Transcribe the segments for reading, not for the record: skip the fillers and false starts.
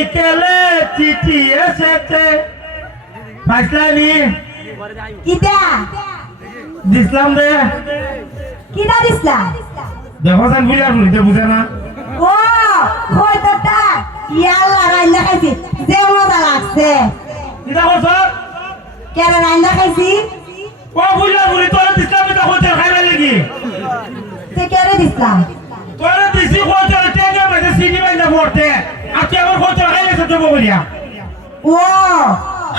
বিকেলে চিঠি এসেছে পাইছানি কিটা দিসলাম রে কিটা দিছলা দেখো জান বুঝার বুঝতে বুঝে না ও কয়টা ইয়াল্লা রাইন্দা খাইছি যে মজা লাগছে কিটা করছ কেন রাইন্দা খাইছি ও বুঝার বুঝি তোর দিসলাম তো হোটেল খাইবার লাগি সে কেন দিছলা তোর দিছি হোটেল টেঙ্গা মেসে সিটি বাইন্দা পড়তে আজকে আমার হোটেল খাইলেছে তো বলিয়া ও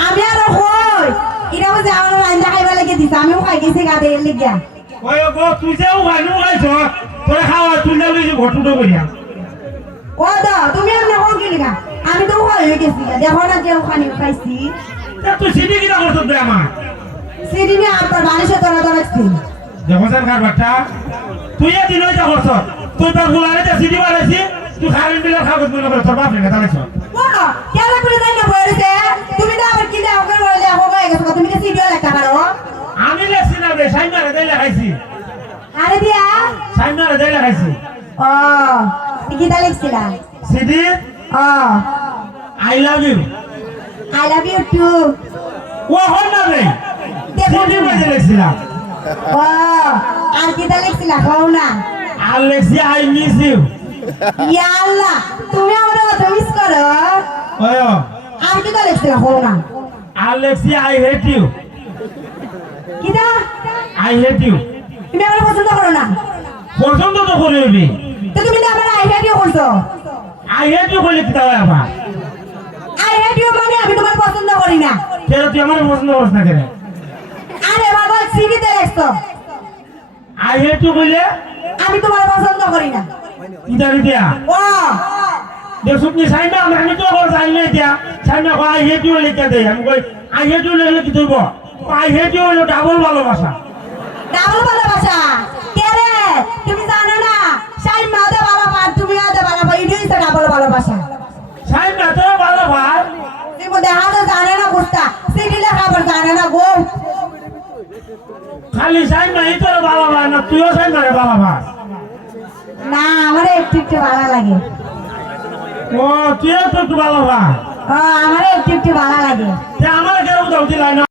আমি আর কই ইরা বুঝে আমার রাইন্দা খাইবার লাগি দিছ আমিও খাই গেছি গাদে লাগিয়া ওই গো তুই যাও ভানু খাইছ তোরা খাওয়া তুই যাও লিজি ঘটুটো বলিয়া ও দা তুমি এমন কোন কি লিখা আমি তো খাই গেছি দেখো না যে ওখানে খাইছি তুই সিটি কিনা করছ বে আমার সিডি নে আপনার বালিশে তোরা তোরাছি দেখো জান কার বাচ্চা তুই এ দিন হইতা করছ তুই তোর বুলারে তে সিটি বানাইছি তুই খারিন বিলের কাগজ মনে করে তোর বাপ রে তালাইছ ও কেন করে তাই না বইছে তুমি তো আবার কি দাও করে বলে দেখো হয়ে গেছে তুমি কি সিডিও লেখা পারো আমি লেখছি না বে সাইমারে দেই লেখাইছি আরে দিয়া সাইমারে দেই লেখাইছি ও কি দা লিখছিলা সিটি ও I love you I love you too ও হল না রে দেখো সিটি মধ্যে লেখছিলাম ও আর কি দা লিখছিলা কও না আর লেখছি আই মিস ইউ ইয়া আল্লাহ তুমি আমার কত মিস করো ওই আর কি দা লিখছিলা কও না আর লেখছি আই হেট ইউ কি দা আই হেট ইউ তুমি আমার পছন্দ করো না পছন্দ তো করিবি তো তুমি তো আমার আই হেট ইউ করছো আই হেট ইউ বলে কি তাও আবার আই হেট ইউ মানে আমি তোমার পছন্দ করি না কেন তুই আমার পছন্দ করিস না কেন আরে বাবা সিডিতে লিখছো আই হেট ইউ বলে আমি তোমার পছন্দ করি না ইদারি দিয়া ও দেখুন নি সাইমা আমি তো কর সাইমা দিয়া সাইমা কই আই হেট ইউ লিখতে দেই আমি কই আই হেট ইউ লিখলে কি দেব আই হেট ইউ হলো ডাবল ভালোবাসা ডাবল ভালোবাসা কে রে তুমি জানো না সাই মাদে ভালোবাসা তুমি আদে ভালোবাসা এটাই তো ডাবল ভালোবাসা সাইমা তো ভালো ভাই তুমি দেখা তো জানে না কুস্তা সিডি লেখা আবার জানে না গো খালি সাইমা এই তোর ভালো ভাই না তুইও সাইমা রে ভালো ভাই না আমার একটু একটু ভালো লাগে ও তুইও তো ভালো ভাই ও আমার একটু একটু ভালো লাগে আমার কেউ দাও দিলাই না